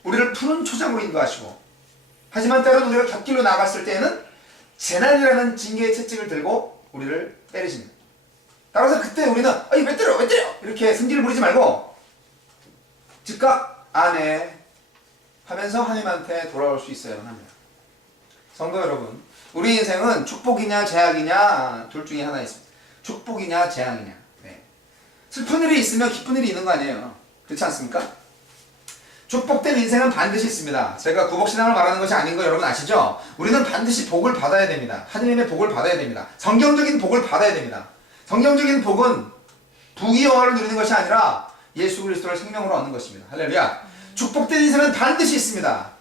우리를 푸른 초장으로 인도하시고, 하지만 때로는 우리가 곁길로 나갔을 때에는 재난이라는 징계의 채찍을 들고 우리를 때리십니다. 따라서 그때 우리는 왜 때려 이렇게 승질을 부리지 말고 즉각 안에 하면서 하나님한테 돌아올 수 있어야 합니다. 성도 여러분, 우리 인생은 축복이냐 재앙이냐 둘 중에 하나 있습니다. 축복이냐 재앙이냐. 네. 슬픈 일이 있으면 기쁜 일이 있는 거 아니에요. 그렇지 않습니까? 축복된 인생은 반드시 있습니다. 제가 구복신앙을 말하는 것이 아닌 거 여러분 아시죠? 우리는 반드시 복을 받아야 됩니다. 하느님의 복을 받아야 됩니다. 성경적인 복을 받아야 됩니다. 성경적인 복은 부귀영화를 누리는 것이 아니라 예수 그리스도를 생명으로 얻는 것입니다. 할렐루야. 축복된 인생은 반드시 있습니다.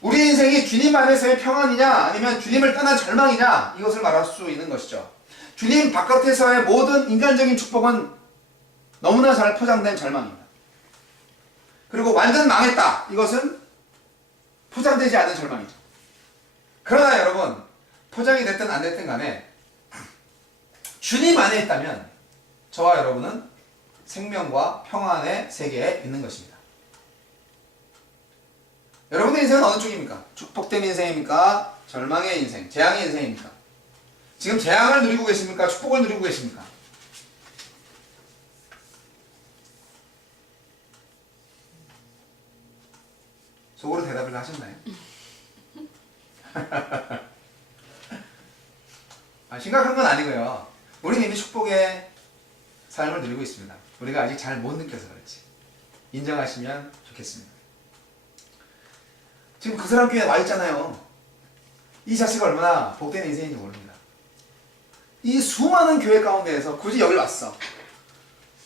우리 인생이 주님 안에서의 평안이냐 아니면 주님을 떠난 절망이냐, 이것을 말할 수 있는 것이죠. 주님 바깥에서의 모든 인간적인 축복은 너무나 잘 포장된 절망입니다. 그리고 완전 망했다, 이것은 포장되지 않은 절망이죠. 그러나 여러분, 포장이 됐든 안 됐든 간에 주님 안에 있다면 저와 여러분은 생명과 평안의 세계에 있는 것입니다. 여러분의 인생은 어느 쪽입니까? 축복된 인생입니까? 절망의 인생, 재앙의 인생입니까? 지금 재앙을 누리고 계십니까? 축복을 누리고 계십니까? 속으로 대답을 하셨나요? 심각한 건 아니고요. 우리는 이미 축복의 삶을 누리고 있습니다. 우리가 아직 잘 못 느껴서 그렇지. 인정하시면 좋겠습니다. 지금 그 사람 교회에 와 있잖아요. 이 자체가 얼마나 복된 인생인지 모릅니다. 이 수많은 교회 가운데에서 굳이 여기를 왔어.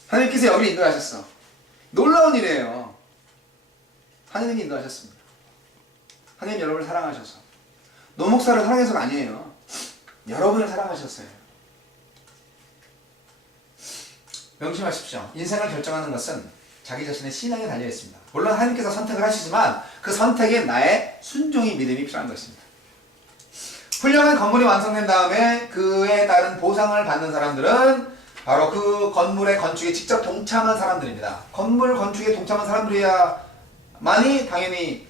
하나님께서 여기를 인도하셨어. 놀라운 일이에요. 하나님이 인도하셨습니다. 하나님 여러분을 사랑하셔서. 노 목사를 사랑해서가 아니에요. 여러분을 사랑하셨어요. 명심하십시오. 인생을 결정하는 것은 자기 자신의 신앙에 달려 있습니다. 물론 하나님께서 선택을 하시지만 그 선택에 나의 순종이 믿음이 필요한 것입니다. 훌륭한 건물이 완성된 다음에 그에 따른 보상을 받는 사람들은 바로 그 건물의 건축에 직접 동참한 사람들입니다. 건물 건축에 동참한 사람들이야만이 당연히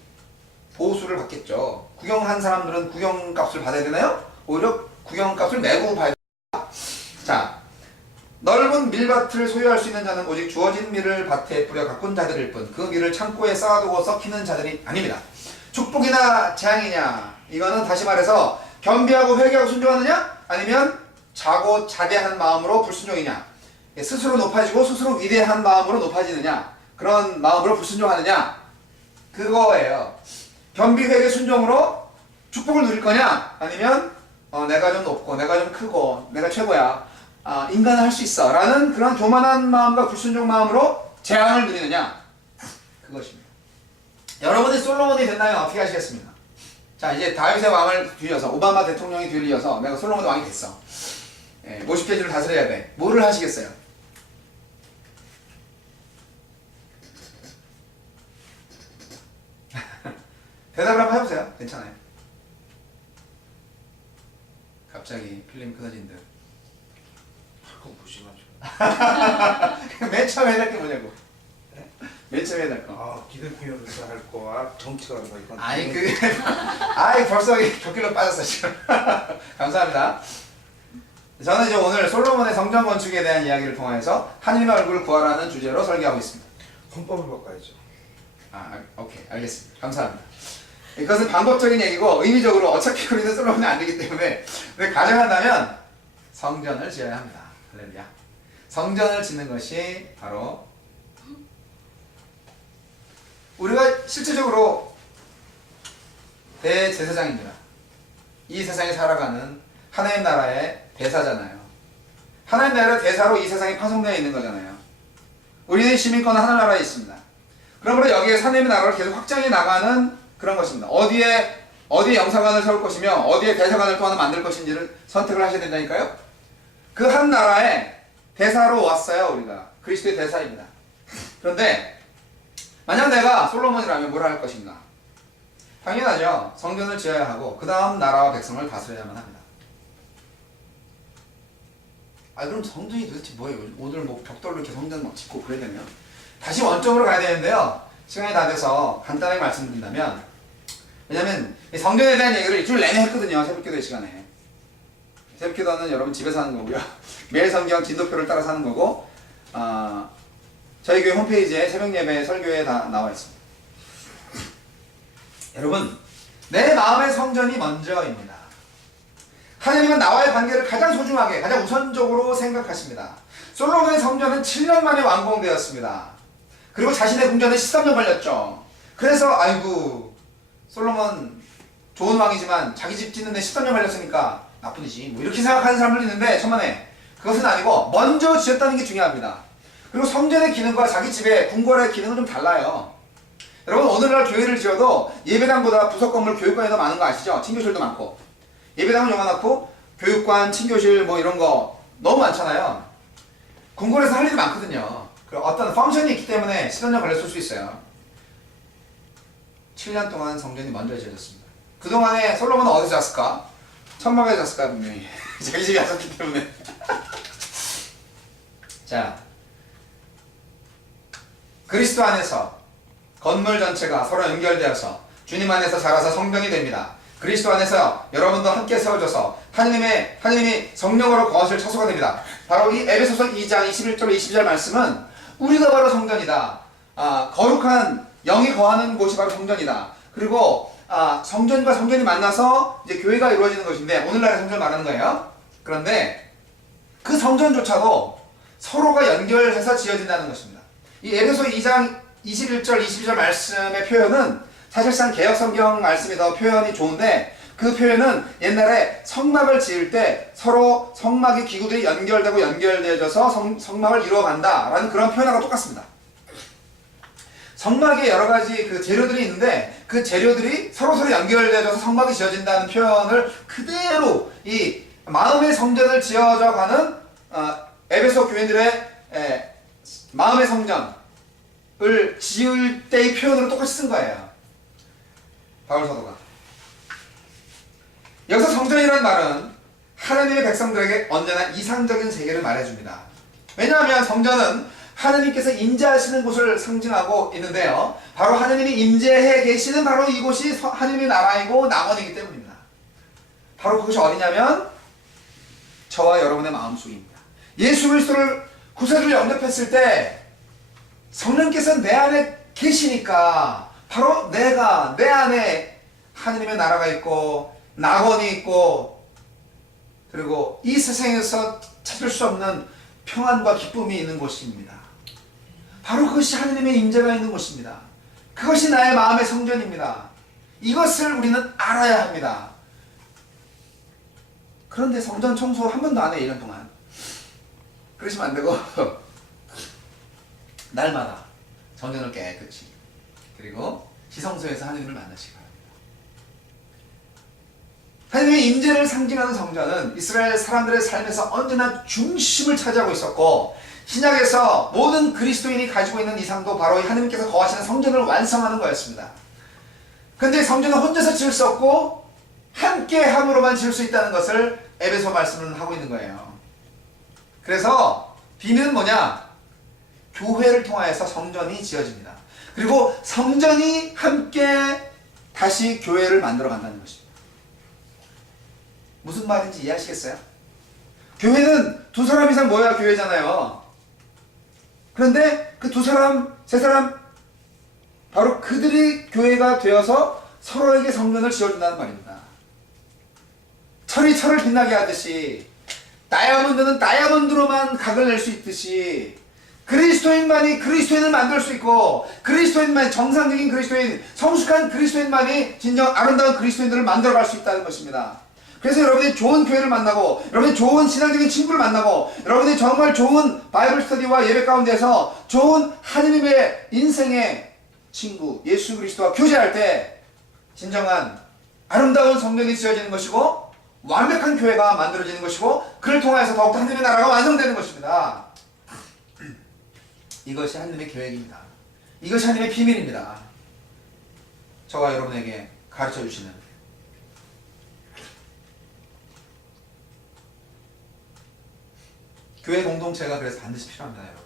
보수를 받겠죠. 구경한 사람들은 구경값을 받아야 되나요? 오히려 구경값을 내고 봐야 됩니다. 자, 넓은 밀밭을 소유할 수 있는 자는 오직 주어진 밀을 밭에 뿌려 가꾼 자들일 뿐 그 밀을 창고에 쌓아두고 썩히는 자들이 아닙니다. 축복이나 재앙이냐, 이거는 다시 말해서 겸비하고 회개하고 순종하느냐, 아니면 자고 자대한 마음으로 불순종이냐, 스스로 높아지고 스스로 위대한 마음으로 높아지느냐, 그런 마음으로 불순종하느냐, 그거예요. 겸비 회개 순종으로 축복을 누릴 거냐, 아니면 내가 좀 높고 내가 좀 크고 내가 최고야, 인간은 할 수 있어 라는 그런 교만한 마음과 불순종 마음으로 재앙을 누리느냐, 그것입니다. 여러분이 솔로몬이 됐나요? 어떻게 하시겠습니까? 자, 이제 다윗의 왕을 뒤이어서 오바마 대통령이 뒤를 이어서 내가 솔로몬 왕이 됐어. 50페이지를 다스려야 돼. 뭐를 하시겠어요? 대답을 한번 해보세요. 괜찮아요. 갑자기 필름 끊어진 듯. 그건 무심하죠. 맨 처음에 해야 될 게 뭐냐고. 맨 처음에 해야 될 거. 기독교에서 할 거와 정치가 할 거. 이건 아니 벌써 곁길로 빠졌어 지금. 감사합니다. 저는 이제 오늘 솔로몬의 성전 건축에 대한 이야기를 통해서 하나님의 얼굴을 구하라는 주제로 설계하고 있습니다. 헌법을 바꿔야죠. 오케이, 알겠습니다. 감사합니다. 이것은 방법적인 얘기고 의미적으로 어차피 우리는 솔로몬이 안 되기 때문에 가정한다면 성전을 지어야 합니다. 할렐루야. 성전을 짓는 것이 바로 우리가 실제적으로 대제사장입니다. 이 세상에 살아가는 하나님 나라의 대사잖아요. 하나님 나라의 대사로 이 세상에 파송되어 있는 거잖아요. 우리는 시민권은 하늘나라에 있습니다. 그러므로 여기에 하나님의 나라를 계속 확장해 나가는 그런 것입니다. 어디에 영사관을 세울 것이며 어디에 대사관을 또 하나 만들 것인지를 선택을 하셔야 된다니까요. 그 한 나라의 대사로 왔어요. 우리가 그리스도의 대사입니다. 그런데 만약 내가 솔로몬이라면 뭘 할 것인가? 당연하죠. 성전을 지어야 하고 그 다음 나라와 백성을 다스려야만 합니다. 그럼 성전이 도대체 뭐예요? 오늘 뭐 벽돌로 이렇게 성전 막 짓고 그래야 되면 다시 원점으로 가야 되는데요. 시간이 다 돼서 간단하게 말씀드린다면, 왜냐면 성전에 대한 얘기를 일주일 내내 했거든요. 새벽기도의 시간에. 새벽기도는 여러분 집에서 하는 거고요. 매일 성경 진도표를 따라서 하는 거고, 저희 교회 홈페이지에 새벽예배 설교에 다 나와 있습니다. 여러분, 내 마음의 성전이 먼저입니다. 하나님은 나와의 관계를 가장 소중하게, 가장 우선적으로 생각하십니다. 솔로몬의 성전은 7년 만에 완공되었습니다. 그리고 자신의 궁전은 13년 걸렸죠. 그래서 아이고 솔로몬 좋은 왕이지만 자기 집 짓는데 13년 걸렸으니까 나뿐이지 뭐 이렇게 생각하는 사람들이 있는데 천만에 그것은 아니고 먼저 지었다는 게 중요합니다. 그리고 성전의 기능과 자기 집의 궁궐의 기능은 좀 달라요. 여러분 오늘날 교회를 지어도 예배당보다 부속 건물 교육관이 더 많은 거 아시죠? 친교실도 많고 예배당은 요만하고 교육관, 친교실 뭐 이런 거 너무 많잖아요. 궁궐에서 할 일이 많거든요. 어떤 펑션이 있기 때문에 10년 걸렸을 수 있어요. 7년 동안 성전이 먼저 지어졌습니다. 그동안에 솔로몬은 어디서 잤을까? 천막에 잤을까 분명히. 자기 집에 잤기 때문에. 자, 그리스도 안에서 건물 전체가 서로 연결되어서 주님 안에서 자라서 성전이 됩니다. 그리스도 안에서 여러분도 함께 세워져서 하나님이 성령으로 거하실 처소가 됩니다. 바로 이 에베소서 2장 21절 22절 말씀은 우리가 바로 성전이다. 거룩한 영이 거하는 곳이 바로 성전이다. 그리고 성전과 성전이 만나서 이제 교회가 이루어지는 것인데 오늘날의 성전을 말하는 거예요. 그런데 그 성전조차도 서로가 연결해서 지어진다는 것입니다. 이 에베소 2장 21절 22절 말씀의 표현은 사실상 개역성경 말씀이 더 표현이 좋은데 그 표현은 옛날에 성막을 지을 때 서로 성막의 기구들이 연결되고 연결되어져서 성막을 이루어간다라는 그런 표현하고 똑같습니다. 성막에 여러 가지 그 재료들이 있는데 그 재료들이 서로 연결되어져서 성막이 지어진다는 표현을 그대로 이 마음의 성전을 지어져 가는 에베소 교인들의 마음의 성전을 지을 때의 표현으로 똑같이 쓴 거예요. 바울 사도가. 여기서 성전이라는 말은 하나님의 백성들에게 언제나 이상적인 세계를 말해줍니다. 왜냐하면 성전은 하나님께서 임재하시는 곳을 상징하고 있는데요. 바로 하나님이 임재해 계시는 바로 이곳이 하나님의 나라이고 낙원이기 때문입니다. 바로 그것이 어디냐면 저와 여러분의 마음속입니다. 예수 그리스도를 구세주를 영접했을 때 성령께서 내 안에 계시니까 바로 내가 내 안에 하나님의 나라가 있고 낙원이 있고 그리고 이 세상에서 찾을 수 없는 평안과 기쁨이 있는 곳입니다. 바로 그것이 하나님의 임재가 있는 곳입니다. 그것이 나의 마음의 성전입니다. 이것을 우리는 알아야 합니다. 그런데 성전 청소 한 번도 안 해, 1년 동안. 그러시면 안 되고 날마다 성전을 깨끗이 그리고 지성소에서 하나님을 만나시기 바랍니다. 하나님의 임재를 상징하는 성전은 이스라엘 사람들의 삶에서 언제나 중심을 차지하고 있었고 신약에서 모든 그리스도인이 가지고 있는 이상도 바로 하나님께서 거하시는 성전을 완성하는 거였습니다. 그런데 성전은 혼자서 지을 수 없고 함께 함으로만 지을 수 있다는 것을 에베소 말씀은 하고 있는 거예요. 그래서 비밀은 뭐냐? 교회를 통하여서 성전이 지어집니다. 그리고 성전이 함께 다시 교회를 만들어 간다는 것입니다. 무슨 말인지 이해하시겠어요? 교회는 두 사람 이상 모여야 교회잖아요. 그런데 그 두 사람, 세 사람 바로 그들이 교회가 되어서 서로에게 성전을 지어준다는 말입니다. 철이 철을 빛나게 하듯이 다이아몬드는 다이아몬드로만 각을 낼 수 있듯이 그리스도인만이 그리스도인을 만들 수 있고 그리스도인만이 정상적인 그리스도인, 성숙한 그리스도인만이 진정 아름다운 그리스도인들을 만들어갈 수 있다는 것입니다. 그래서 여러분이 좋은 교회를 만나고 여러분이 좋은 신앙적인 친구를 만나고 여러분이 정말 좋은 바이블 스터디와 예배 가운데서 좋은 하느님의 인생의 친구 예수 그리스도와 교제할 때 진정한 아름다운 성전이 지어지는 것이고 완벽한 교회가 만들어지는 것이고 그를 통해서 더욱더 하느님의 나라가 완성되는 것입니다. 이것이 하느님의 계획입니다. 이것이 하느님의 비밀입니다. 저와 여러분에게 가르쳐 주시는 교회 공동체가 그래서 반드시 필요합니다. 여러분.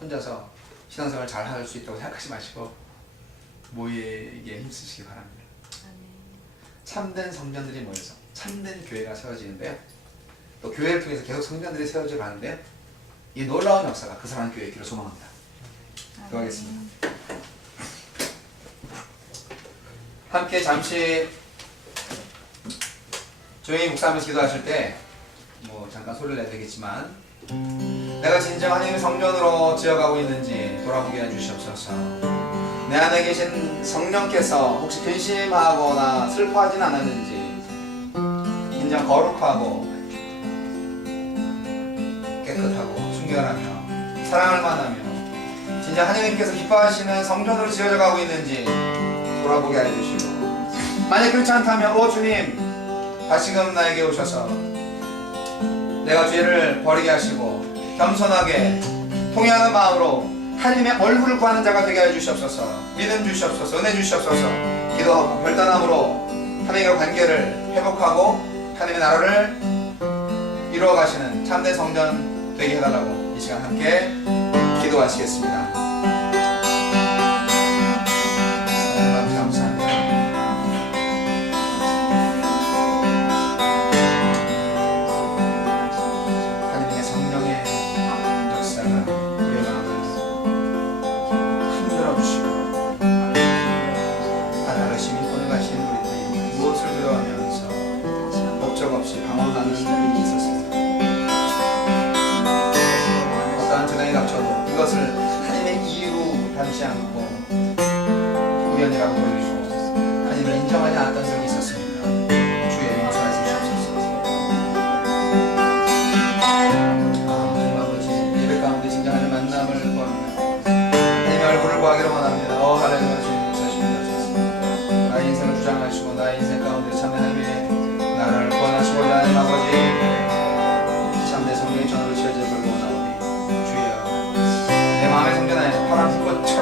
혼자서 신앙생활 잘 할 수 있다고 생각하지 마시고 모이기에 힘쓰시기 바랍니다. 참된 성전들이 모여서 참된 교회가 세워지는데요. 또 교회를 통해서 계속 성전들이 세워져 가는데요. 이 놀라운 역사가 그 사랑 교회의 길을 소망합니다. 기도하겠습니다. 함께 잠시 조용히 묵상하면서 기도하실 때 뭐 잠깐 소리를 내야 되겠지만 내가 진정 하나님의 성전으로 지어가고 있는지 돌아보게 해주시옵소서. 내 안에 계신 성령께서 혹시 근심하거나 슬퍼하진 않았는지 진정 거룩하고 깨끗하고 순결하며 사랑할 만하며 진짜 하나님께서 기뻐하시는 성전으로 지어져 가고 있는지 돌아보게 해주시고 만약 그렇지 않다면 주님 다시금 나에게 오셔서 내가 죄를 버리게 하시고 겸손하게 통회하는 마음으로 하나님의 얼굴을 구하는 자가 되게 해주시옵소서. 믿음 주시옵소서. 은혜 주시옵소서. 기도하고 결단함으로 하나님과 관계를 회복하고 하나님의 나라를 이루어 가시는 참된 성전 되게 해달라고 이 시간 함께 기도하시겠습니다.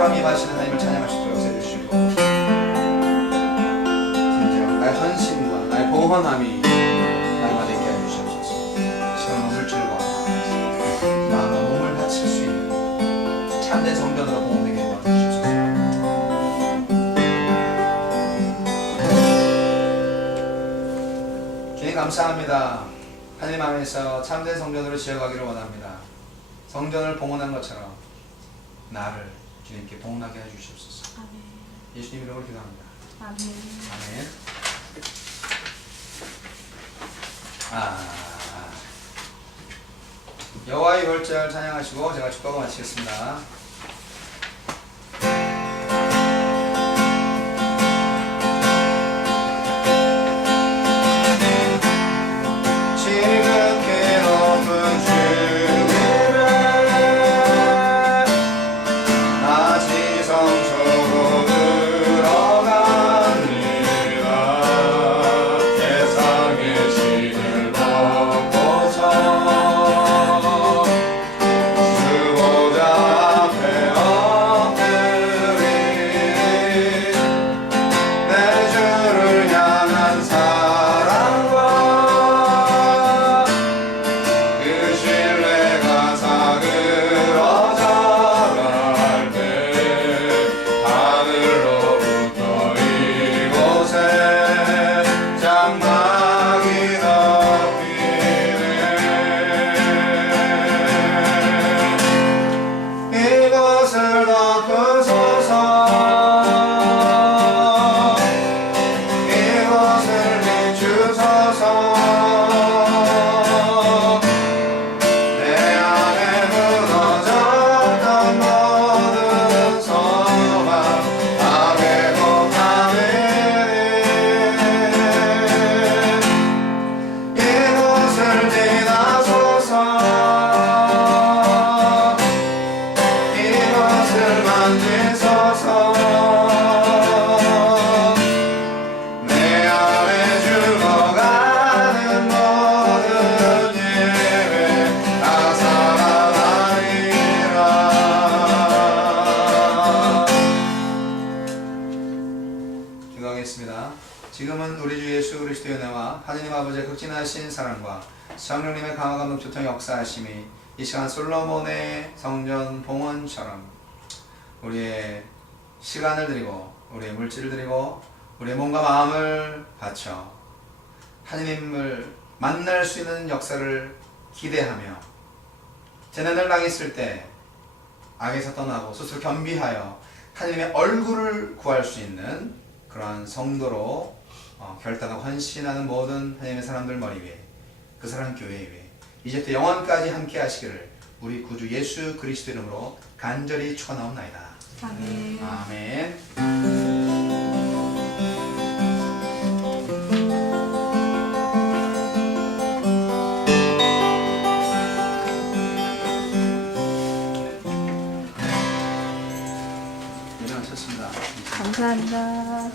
보람 임하시는 하나님을 찬양할 수 있도록 역사해 주시고 진정 나의 헌신과 나의 보헌함이 날마다 있게 해 주시옵소서. 시간 물질과 마음과 몸을 바칠 수 있는 참된 성전으로 봉헌되게 해 주시옵소서. 주님 감사합니다. 하나님 안에서 참된 성전으로 지어가기를 원합니다. 성전을 봉헌한 것처럼 나를 주님께 봉헌하게 해주시옵소서. 아멘. 예수님 이름으로 기도합니다. 아멘. 아멘. 여호와의 유월절 찬양하시고 제가 축복을 마치겠습니다. 지금은 우리 주 예수 그리스도의 은혜와 하느님 아버지의 극진하신 사랑과 성령님의 강화감 넘치도록 역사하심이 이 시간 솔로몬의 성전 봉헌처럼 우리의 시간을 드리고 우리의 물질을 드리고 우리의 몸과 마음을 바쳐 하느님을 만날 수 있는 역사를 기대하며 재난을 당했을 때 악에서 떠나고 스스로 겸비하여 하느님의 얼굴을 구할 수 있는 그러한 성도로 결단하고 헌신하는 모든 하나님의 사람들 머리 위에 그 사랑 교회 위에 이제부터 영원까지 함께 하시기를 우리 구주 예수 그리스도 이름으로 간절히 축원하옵나이다. 아멘. 아멘. 감사합니다.